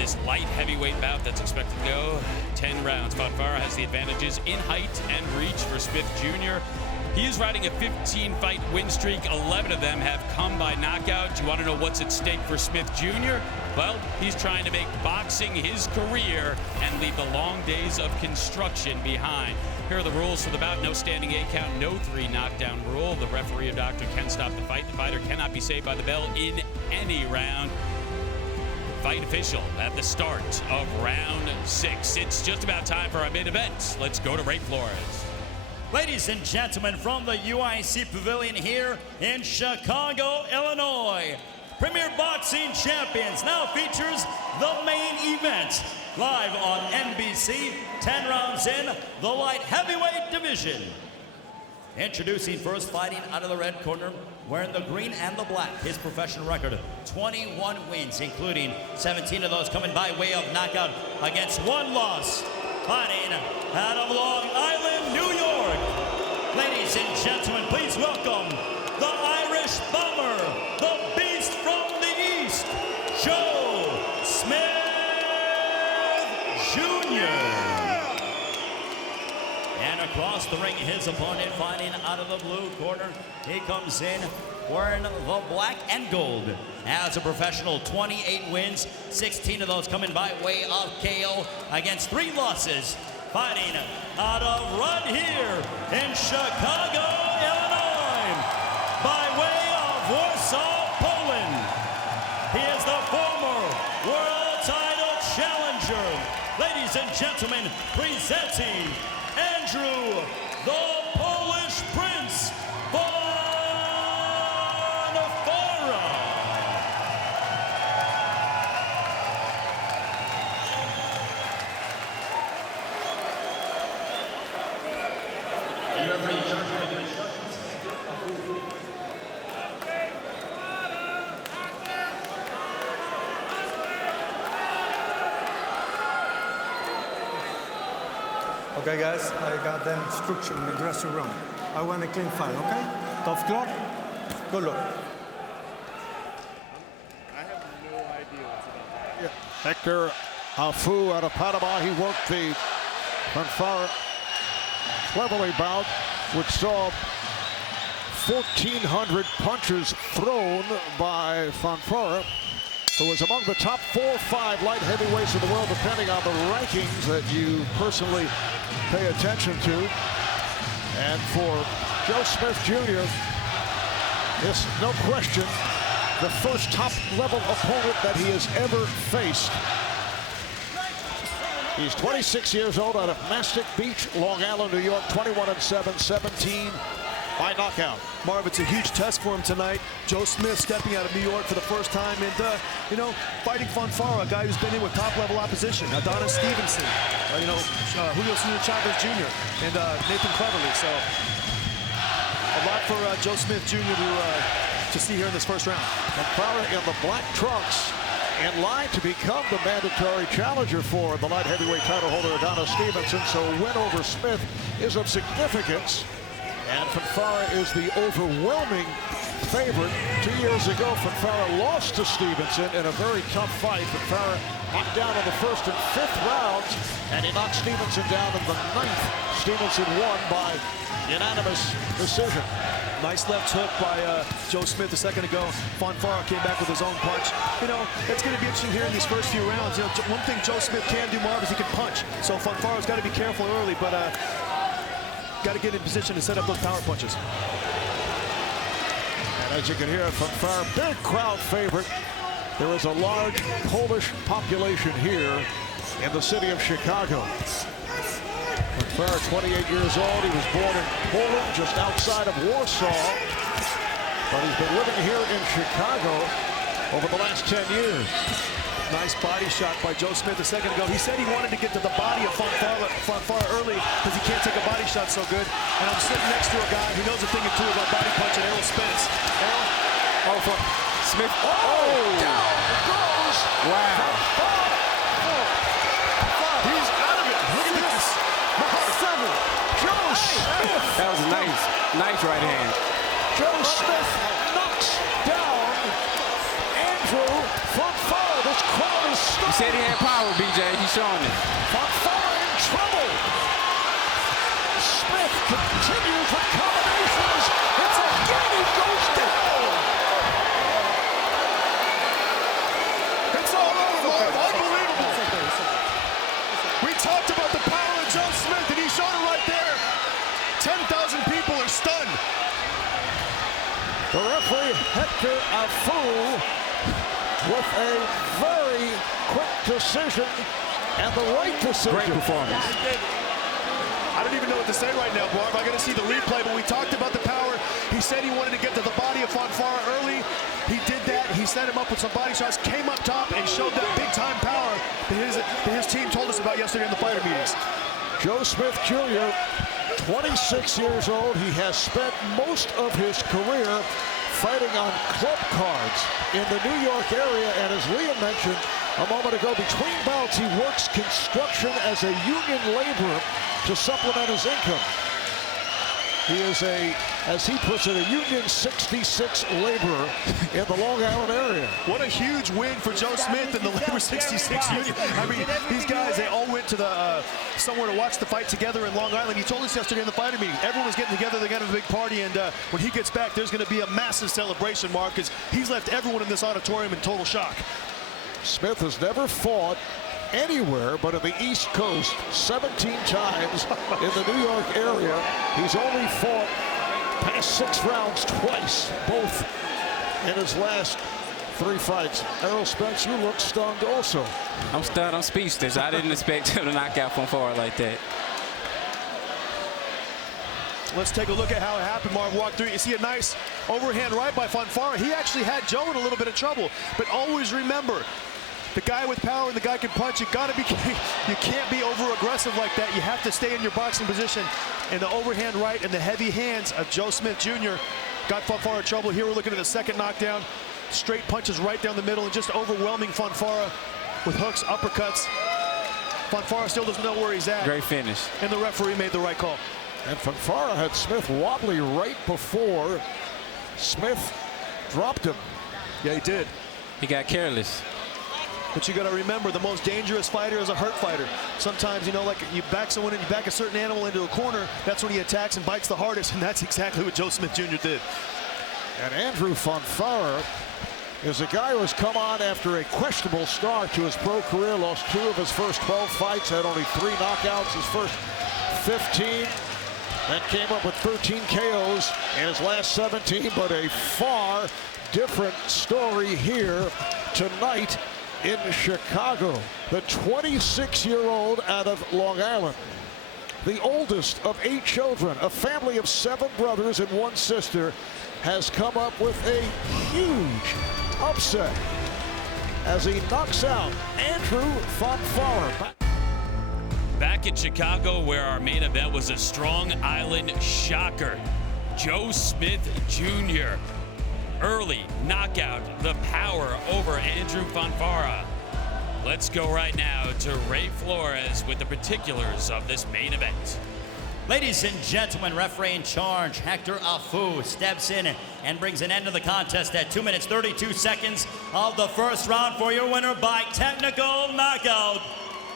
this light heavyweight bout that's expected to go 10 rounds. Fonfara has the advantages in height and reach for Smith Jr. He is riding a 15-fight win streak. 11 of them have come by knockout. Do you want to know what's at stake for Smith Jr.? Well, he's trying to make boxing his career and leave the long days of construction behind. Here are the rules for the bout. No standing 8 count, no 3 knockdown rule. The referee or doctor can stop the fight. The fighter cannot be saved by the bell in any round. Fight official at the start of round 6. It's just about time for our main event. Let's go to Ray Flores. Ladies and gentlemen, from the UIC Pavilion here in Chicago, Illinois, Premier Boxing Champions now features the main event. Live on NBC, 10 rounds in the light heavyweight division. Introducing first, fighting out of the red corner, wearing the green and the black. His professional record, 21 wins, including 17 of those coming by way of knockout against 1 loss. Fighting out of Long Island, New York. Ladies and gentlemen, please welcome the Irish Bomber, the Beast from the East, Joe Smith Jr. And across the ring, his opponent fighting out of the blue corner. He comes in wearing the black and gold. As a professional, 28 wins, 16 of those coming by way of KO against 3 losses. Fighting out of right here in Chicago, Illinois, by way of Warsaw, Poland. He is the former world title challenger. Ladies and gentlemen, presenting Andrew, the Polish Prince, Fonfara. Okay, guys, I got the instruction in the dressing room. I want a clean fight, okay? Tough clock. Good luck. I have no idea what's about. Yeah. Hector Afu out of Panama. He worked the Fonfara cleverly bout, which saw 1,400 punches thrown by Fonfara, who was among the top 4 or 5 light heavyweights in the world, depending on the rankings that you personally pay attention to. And for Joe Smith Jr., it's no question the first top-level opponent that he has ever faced. He's 26 years old, out of Mastic Beach, Long Island, New York, 21-7, 17 by knockout. Marv, it's a huge test for him tonight. Joe Smith stepping out of New York for the first time, and you know, fighting Fonfara, a guy who's been in with top-level opposition. Adonis Stevenson, Julio Chavez Jr., and Nathan Cleverly. So a lot for Joe Smith Jr. to see here in this first round. Fonfara in the black trunks, in line to become the mandatory challenger for the light heavyweight title holder Adonis Stevenson. So a win over Smith is of significance. And Fonfara is the overwhelming favorite. 2 years ago, Fonfara lost to Stevenson in a very tough fight. Fonfara knocked down in the 1st and 5th rounds, and he knocked Stevenson down in the 9th. Stevenson won by unanimous decision. Nice left hook by Joe Smith a second ago. Fonfara came back with his own punch. You know, it's going to be interesting here in these first few rounds. You know, one thing Joe Smith can do, Marv, is he can punch. So Fonfara's got to be careful early, but got to get in position to set up those power punches. And as you can hear, Fonfara, big crowd favorite. There is a large Polish population here in the city of Chicago. Fonfara, 28 years old. He was born in Poland, just outside of Warsaw. But he's been living here in Chicago over the last 10 years. Nice body shot by Joe Smith a second ago. He said he wanted to get to the body of Fonfara early because he can't take a body shot so good. And I'm sitting next to a guy who knows a thing or two about body punching, Errol Spence. Errol? Oh, from Smith. Oh! Down it goes! Wow. He's out of it. Look at this. Joe Smith. That was a nice right hand. Joe Smith knocks down Andrew Fonfara. This crowd is stunned. You said he had power, BJ. He's showing it. Fonfara in trouble. Smith continues with combinations. It's again, he goes down. It's all over, Marv. Unbelievable. We talked about the power of Joe Smith, and he showed it right there. 10,000 people are stunned. The referee, Hector Afu, with a very quick decision and the right decision. Great performance. I don't even know what to say right now, Barb. I got to see the replay, but we talked about the power. He said he wanted to get to the body of Fonfara early. He did that. He set him up with some body shots, came up top, and showed that big-time power that his team told us about yesterday in the fighter meetings. Joe Smith Jr., 26 years old. He has spent most of his career fighting on club cards in the New York area, and as Liam mentioned a moment ago, between bouts he works construction as a union laborer to supplement his income. He is a, as he puts it, a Union 66 laborer in the Long Island area. What a huge win for Joe Smith and the Labor 66 Union. I mean, these guys, they all went to the somewhere to watch the fight together in Long Island. He told us yesterday in the fighter meeting, everyone was getting together, they're going to have a big party, and when he gets back, there's going to be a massive celebration, Mark, because he's left everyone in this auditorium in total shock. Smith has never fought anywhere but in the East Coast 17 times in the New York area. He's only fought past 6 rounds twice, both in his last 3 fights. Errol Spence, you look stunned also. I'm stunned. I'm speechless. I didn't expect him to knock out Fonfara like that. Let's take a look at how it happened. Marv walked through. You see a nice overhand right by Fonfara. He actually had Joe in a little bit of trouble, but always remember, the guy with power and the guy can punch. You can't be over aggressive like that. You have to stay in your boxing position. And the overhand right and the heavy hands of Joe Smith Jr. got Fonfara in trouble. Here we're looking at the second knockdown. Straight punches right down the middle and just overwhelming Fonfara with hooks, uppercuts. Fonfara still doesn't know where he's at. Great finish. And the referee made the right call. And Fonfara had Smith wobbly right before Smith dropped him. Yeah, he did. He got careless. But you got to remember, the most dangerous fighter is a hurt fighter. Sometimes, you know, like you back someone and you back a certain animal into a corner, that's when he attacks and bites the hardest, and that's exactly what Joe Smith Jr. did. And Andrew Fonfara is a guy who has come on after a questionable start to his pro career, lost 2 of his first 12 fights, had only 3 knockouts his first 15, then came up with 13 KOs in his last 17, but a far different story here tonight in Chicago. The 26-year-old out of Long Island, the oldest of 8 children, a family of 7 brothers and 1 sister, has come up with a huge upset as he knocks out Andrew Fonfara. Back in Chicago, where our main event was a Strong Island shocker. Joe Smith Jr. early knockout, the power over Andrew Fonfara. Let's go right now to Ray Flores with the particulars of this main event. Ladies and gentlemen, referee in charge, Hector Afu, steps in and brings an end to the contest at 2 minutes 32 seconds of the first round for your winner by technical knockout,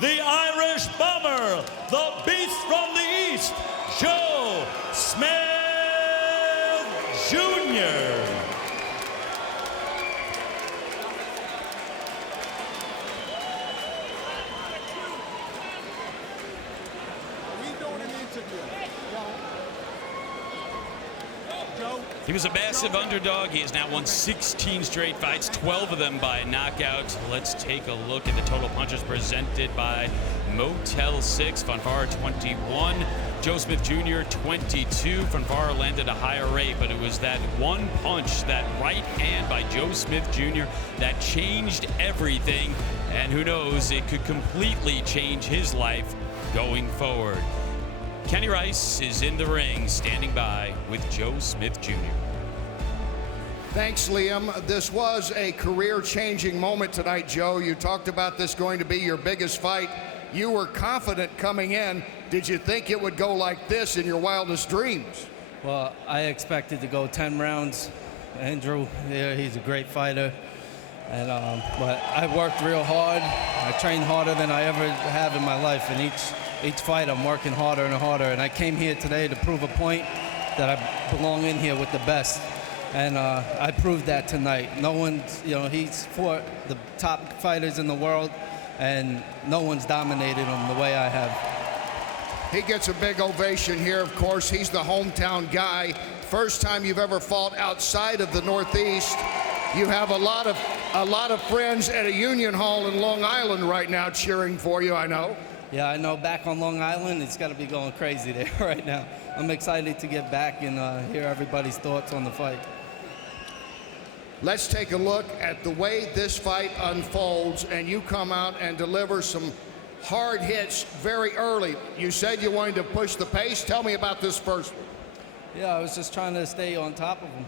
the Irish Bomber, the Beast from the East, Joe Smith Jr. He was a massive underdog. He has now won 16 straight fights, 12 of them by knockout. Let's take a look at the total punches presented by Motel 6. Fonfara 21, Joe Smith Jr. 22. Fonfara landed a higher rate, but it was that one punch, that right hand by Joe Smith Jr. that changed everything. And who knows, it could completely change his life going forward. Kenny Rice is in the ring, standing by with Joe Smith Jr. Thanks, Liam. This was a career-changing moment tonight, Joe. You talked about this going to be your biggest fight. You were confident coming in. Did you think it would go like this in your wildest dreams? Well, I expected to go 10 rounds. Andrew, yeah, he's a great fighter. And but I worked real hard. I trained harder than I ever have in my life. And each fight, I'm working harder and harder. And I came here today to prove a point that I belong in here with the best. And I proved that tonight. No one's, he's fought the top fighters in the world, and no one's dominated him the way I have. He gets a big ovation here, of course. He's the hometown guy. First time you've ever fought outside of the Northeast. You have a lot of friends at a Union Hall in Long Island right now cheering for you, I know. Yeah, I know. Back on Long Island, it's got to be going crazy there right now. I'm excited to get back and hear everybody's thoughts on the fight. Let's take a look at the way this fight unfolds, and you come out and deliver some hard hits very early. You said you wanted to push the pace. Tell me about this first one. Yeah, I was just trying to stay on top of him.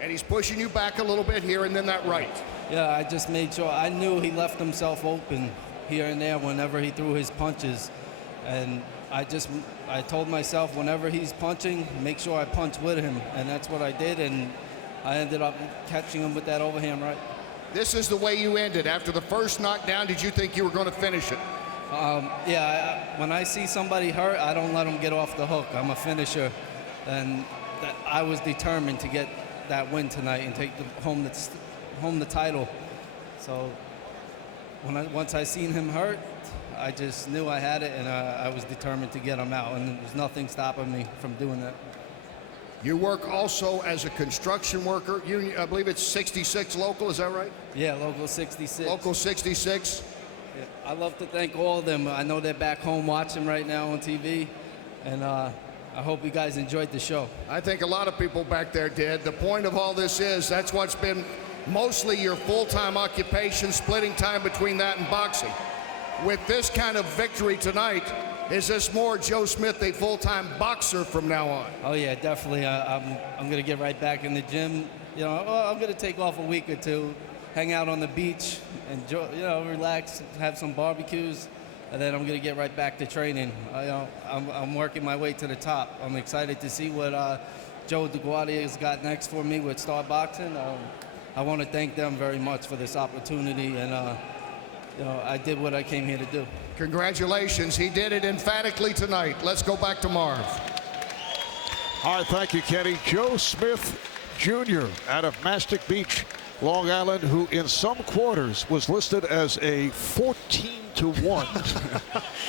And he's pushing you back a little bit here and then that right. Yeah, I just made sure. I knew he left himself open here and there whenever he threw his punches. And I told myself whenever he's punching, make sure I punch with him. And that's what I did, and I ended up catching him with that overhand right. This is the way you ended. After the first knockdown, did you think you were going to finish it? When I see somebody hurt, I don't let them get off the hook. I'm a finisher. And I was determined to get that win tonight and take home the title. So once I seen him hurt, I just knew I had it, and I was determined to get him out, and there was nothing stopping me from doing that. You work also as a construction worker. I believe it's 66 local, is that right? Yeah, local 66. Local 66. Yeah, I love to thank all of them. I know they're back home watching right now on TV, and I hope you guys enjoyed the show. I think a lot of people back there did. The point of all this is that's what's been mostly your full-time occupation, splitting time between that and boxing. With this kind of victory tonight, is this more Joe Smith, a full-time boxer from now on? Oh yeah, definitely. I'm gonna get right back in the gym. I'm gonna take off a week or two, hang out on the beach, enjoy, relax, have some barbecues, and then I'm gonna get right back to training. I'm working my way to the top. I'm excited to see what Joe DeGuardia has got next for me with Star Boxing. I want to thank them very much for this opportunity, and I did what I came here to do. Congratulations. He did it emphatically tonight. Let's go back to Marv. All right, thank you, Kenny. Joe Smith Jr. out of Mastic Beach, Long Island, who in some quarters was listed as a 14-1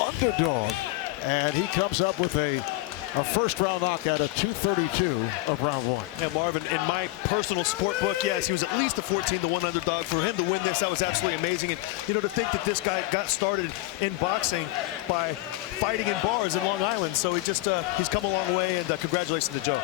underdog. And he comes up with a first-round knockout at 2:32 of round one. Yeah, Marvin, in my personal sport book, yes, he was at least a 14-1 underdog. For him to win this, that was absolutely amazing. And, to think that this guy got started in boxing by fighting in bars in Long Island. So he's come a long way, and congratulations to Joe.